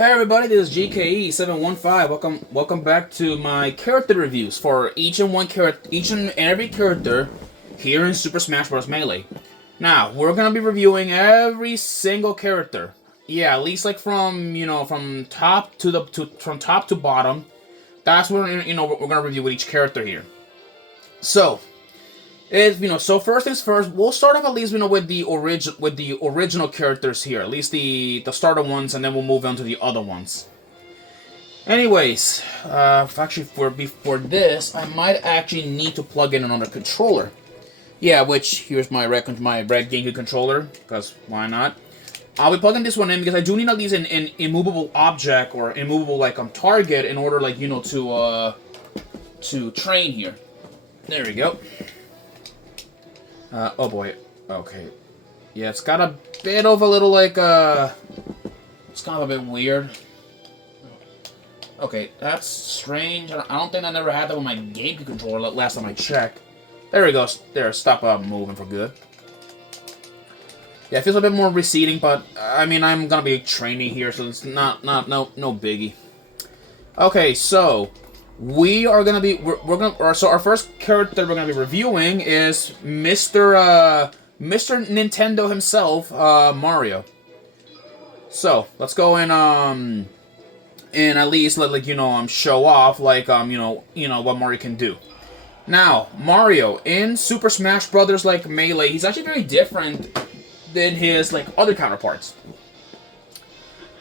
Hey everybody, this is GKE715. Welcome back to my character reviews for each and every character here in Super Smash Bros. Melee. Now, we're gonna be reviewing every single character. Yeah, at least like from top to bottom. That's what we're gonna review with each character here. So, so first things first, we'll start off at least with the original characters here, at least the starter ones, and then we'll move on to the other ones. Anyways, actually before this, I might actually need to plug in another controller. Yeah, which here's my red GameCube controller, because why not? I'll be plugging this one in because I do need at least an immovable object or immovable target in order to train here. There we go. Oh boy. Okay. Yeah, it's got a bit of a little it's kind of a bit weird. Okay, that's strange. I don't think I never had that with my GameCube controller last time I checked. There we go. There, stop moving for good. Yeah, it feels a bit more receding, but I mean, I'm gonna be training here, so it's no biggie. Okay, so so our first character we're gonna be reviewing is Mr. Nintendo himself, Mario. So let's go and at least show off what Mario can do. Now, Mario in Super Smash Bros. Melee, he's actually very different than his other counterparts.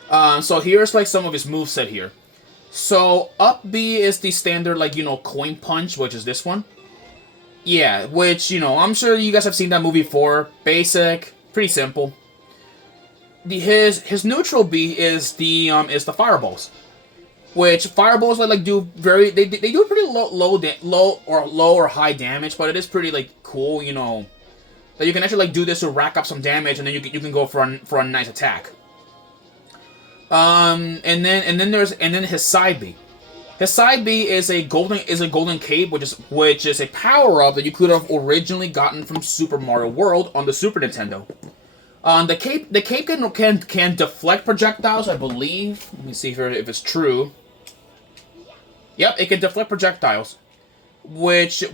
So here's some of his moveset here. So, up B is the standard, coin punch, which is this one. Yeah, which, I'm sure you guys have seen that movie before. Basic, pretty simple. His neutral B is the fireballs. Which, fireballs, do very, they do pretty low or high damage, but it is pretty, cool, that you can actually, do this to rack up some damage, and then you can go for a nice attack. And then his side B. His side B is a golden cape, which is a power up that you could have originally gotten from Super Mario World on the Super Nintendo. The cape can deflect projectiles, I believe. Let me see here if it's true. Yep, it can deflect projectiles, which you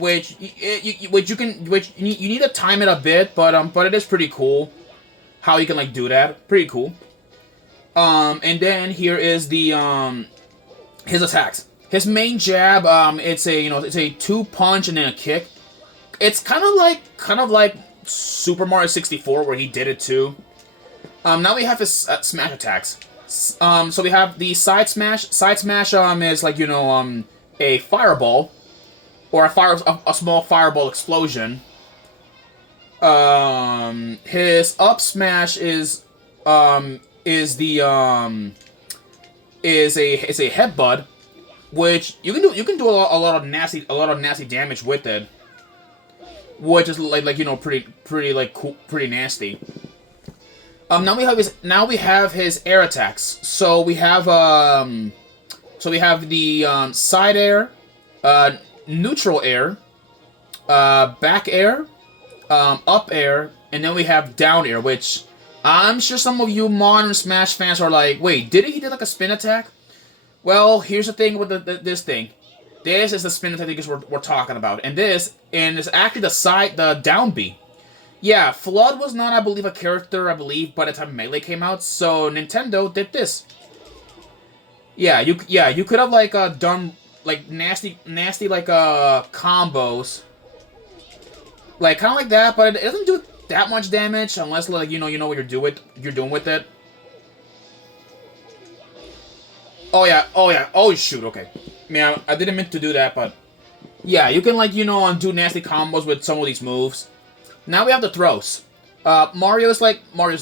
need to time it a bit, but it is pretty cool how you can do that. Pretty cool. And then here is his attacks. His main jab, it's a 2-punch and then a kick. It's kind of like Super Mario 64 where he did it too. Now we have his smash attacks. So we have the side smash. Side smash is a fireball or a small fireball explosion. His up smash is a headbutt, which you can do a lot of nasty damage with it, which is pretty cool, pretty nasty. Now we have his air attacks. So we have the side air, neutral air, back air, up air, and then we have down air, which I'm sure some of you modern Smash fans are like, wait, didn't he do a spin attack? Well, here's the thing with this thing. This is the spin attack we're talking about. And it's actually the down B. Yeah, Flood was not, I believe, a character, by the time Melee came out, so Nintendo did this. Yeah, you could have, done, nasty, combos. Kind of like that, but it doesn't do that much damage unless you know what you're doing with it. Oh shoot, okay. Man, I didn't mean to do that, but yeah, you can do nasty combos with some of these moves. Now we have the throws. Mario's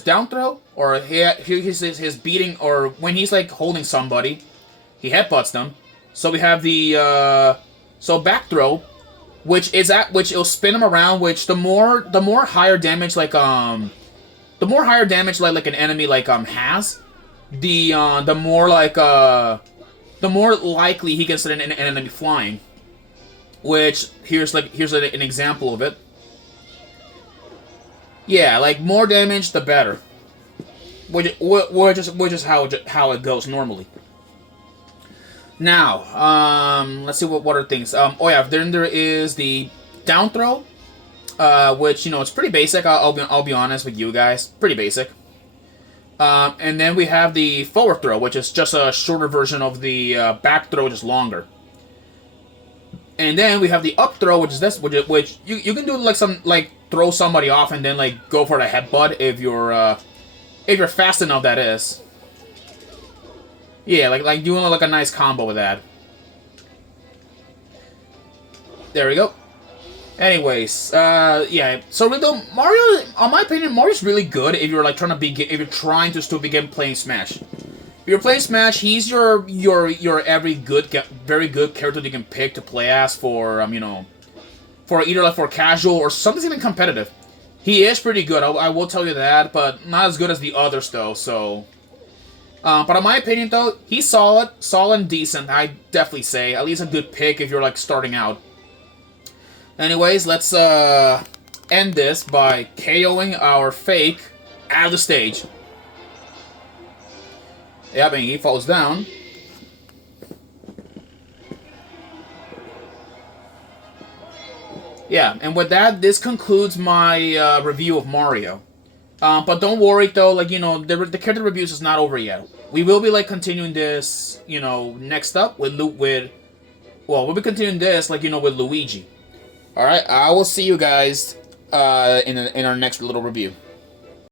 down throw, or his beating, or when he's holding somebody, he headbutts them. So we have the back throw, which it'll spin him around. Which the more higher damage an enemy has, the more likely he can send an enemy flying. Which here's an example of it. Yeah, more damage the better. which is how it goes normally. Now, let's see what are things. Oh yeah, then there is the down throw, which it's pretty basic. I'll be honest with you guys, pretty basic. And then we have the forward throw, which is just a shorter version of the back throw, just longer. And then we have the up throw, which is this, which you can do like throw somebody off and then like go for the headbutt if you're fast enough. That is. Yeah, like doing like a nice combo with that. There we go. Anyways, yeah. So though Mario, in my opinion, Mario's really good if you're like if you're trying to still begin playing Smash. If you're playing Smash, he's your very good character that you can pick to play as for for either like for casual or something even competitive. He is pretty good, I will tell you that, but not as good as the others though. So. But in my opinion, though, he's solid and decent. I definitely say at least a good pick if you're like starting out. Anyways, let's end this by KOing our fake out of the stage. Yep, and he falls down. Yeah, and with that, this concludes my review of Mario. But don't worry though, like the character reviews is not over yet. We will be like continuing this, next up with we'll be continuing this like with Luigi. All right, I will see you guys in our next little review.